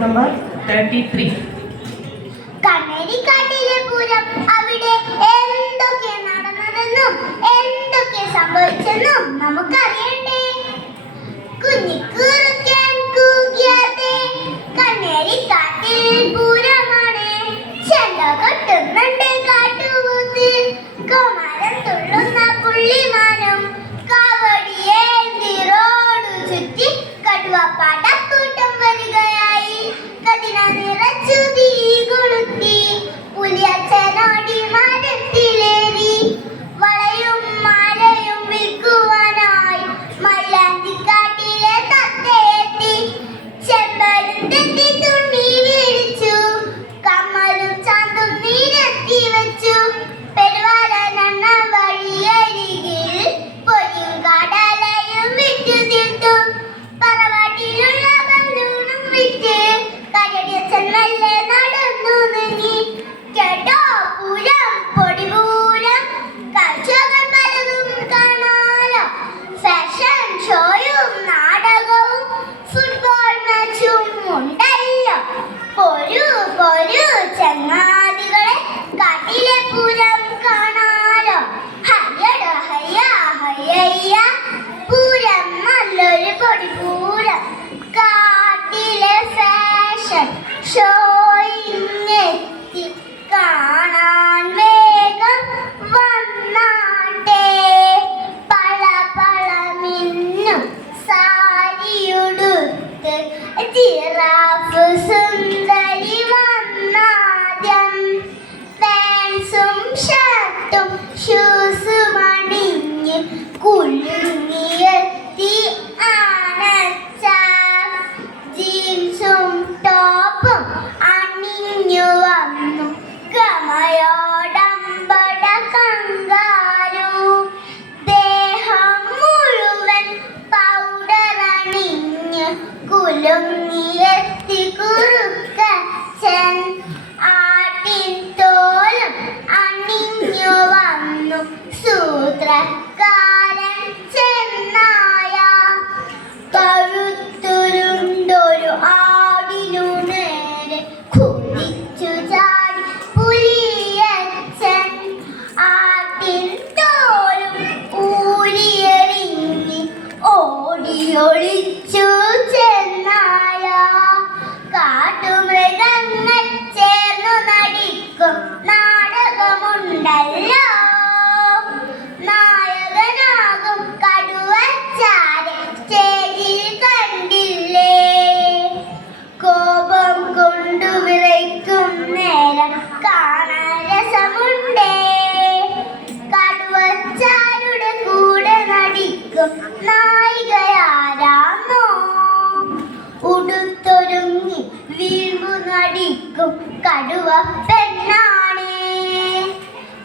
Number 33. കണ്ണേരിക്കാട്ടിലെ Pooram അവിടെ എന്തൊക്കെ നടന്നതെന്നും എന്തൊക്കെ സംഭവിച്ചെന്നും നമുക്കറിയണ്ടേ. കുഞ്ഞിക്കുറുക്കൻ കൂകിയാതെ കണ്ണേരിക്കാട്ടിൽ പൂരമാണ്. ചെണ്ട കൊട്ടുന്നുണ്ട് കാട്ടുപോത്ത്, കുമാരൻ തുള്ളുന്ന പുള്ളിമാനും കാവടിയേന്തി റോഡു ചുറ്റി കടുവ പടക്കൂട്ടം വരികയായി. കതിന നിറച്ചു തീ കൊളുത്തി പുലിയച്ചനോടി മരത്തിലേറി. വളയും മാലയും വിൽക്കുവാനായി മൈലാഞ്ചിക്കാട്ടിലെ തത്തയെത്തി. ചെമ്പരും തെറ്റി തുണി വീഴിച്ചു, കമ്മലും ചാന്തും നിരത്തി വെച്ചു. പെരുവാരനെന്ന വഴിയരികിൽ പൊരിയും കടലയും വിറ്റു തീർത്തു. പറവാട്ടിലുള്ള ബലൂണും വിറ്റ് കരടിയച്ചൻ മെല്ലെ നടന്നു നീങ്ങി. കേട്ടോ പൂരം, പൊടിപൂരം, കാഴ്ചകൾ പലതും കാണാലോ. ഫാഷൻ ഷോയും നാടകവും ഫുട്ബോൾ മാച്ചും ഉണ്ടല്ലോ. പോരൂ പോരൂ ചങ്ങാതികളെ, കാട്ടിലെ പൂരം കാണാലോ. ഹയ്യട ഹയ്യ ഹയ്യയ്യ, പൂരം നല്ലൊരു പൊടിപൂരം. കാട്ടിലെ ഫാഷൻ ഷോയിങ്ങെത്തി കാണാൻ വേഗം വന്നാട്ടെ. പള പള മിന്നും സാരിയുടുത്ത് ജിറാഫ് സുന്ദരി വന്നാദ്യം. പാൻസും ഷർട്ടും ഷൂസും അണിഞ്ഞ് കുലുങ്ങിയെത്തി ആനച്ച. ജീൻസും ടോപ്പും അണിഞ്ഞു വന്നു ഗമയോടമ്പട കങ്കാരു. ദേഹം മുഴുവൻ പൗഡർ അണിഞ്ഞ് കുലുങ്ങിയെത്തി കുറുക്കച്ചൻ. ആട്ടിൻ തോലും അണിഞ്ഞു വന്നു സൂത്രക്കാരൻ ചെന്നായ. കഴുത്തുരുണ്ടൊരു ആടിനു നേരെ കുതിച്ചു ചാടി പുലിയച്ചൻ. ആട്ടിൻ തോലും ഊരിയെറിഞ്ഞ് ഓടിയൊളിച്ചു ചെന്നായ. കാട്ടുമൃഗങ്ങൾ ചേർന്നു നടിക്കും നാടകമുണ്ടല്ലോ. നായകനാകും കടുവച്ചാരെ സ്റ്റേജിൽ കണ്ടില്ലേ. കോപം കൊണ്ടു വിറയ്ക്കും നേരം കാണാൻ രസമുണ്ടേ. കടുവച്ചാരുടെ കൂടെ നടിക്കും നായികയാരാന്നോ. ഉടുത്തൊരുങ്ങി വീമ്പു നടിക്കും കടുവ പെണ്ണാണേ.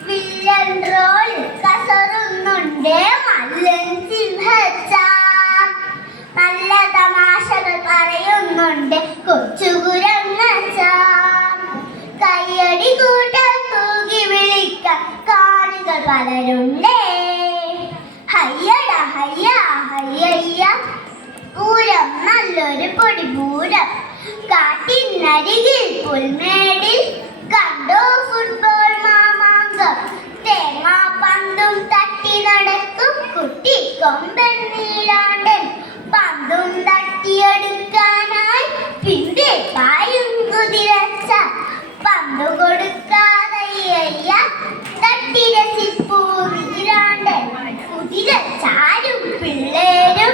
Villain role കസറുന്നുണ്ട് മല്ലൻ സിംഹച്ചാൻ. നല്ല തമാശകൾ പറയുന്നുണ്ട് കൊച്ചുകുരങ്ങച്ചാൻ. കയ്യടി കൂട്ടം തൂകി വിളിക്കാൻ കാണികൾ പലരുണ്ടേ. ഹയ്യട ഹയ്യ ഹയ്യയ്യ, പൂരം നല്ലൊരു പൊടിപൂരം. കാട്ടിനരികിൽ പുൽമേടിൽ കണ്ടോ ഫുട്ബോൾ മാമാങ്കം. തേങ്ങാപ്പന്തും തട്ടി നടക്കും കുട്ടി കൊമ്പൻ നീലാണ്ടൻ. പന്തും തട്ടിയെടുക്കാനായി പിന്നെ പായും കുതിരച്ച. പന്തു കൊടുക്കാതയ്യ തട്ടി രസിപ്പൂ നീലാണ്ടൻ. കുതിര ചാരും പിള്ളേരും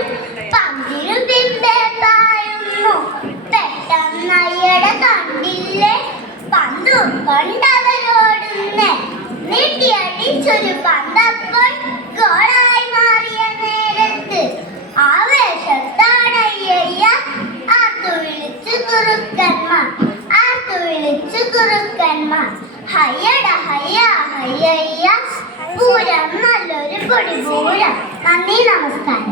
പന്തിനു പിമ്പെ പായുന്നു. പെട്ടെന്നയ്യട കണ്ടില്ലേ, പന്തും കൊണ്ടവരോടുന്നേ. നീട്ടിയടിച്ചൊരു പന്തപ്പോൾ ഗോളായി മാറിയ നേരത്ത് ആവേശത്താണയ്യ ആർത്തു വിളിച്ചു കുറുക്കന്മാർ, ആർത്തു വിളിച്ചു കുറുക്കന്മാർ. ഹയ്യട ഹയ്യ ഹയ്യയ്യ, പൂരം നല്ലൊരു പൊടിപൂരം. നന്ദി, നമസ്കാരം.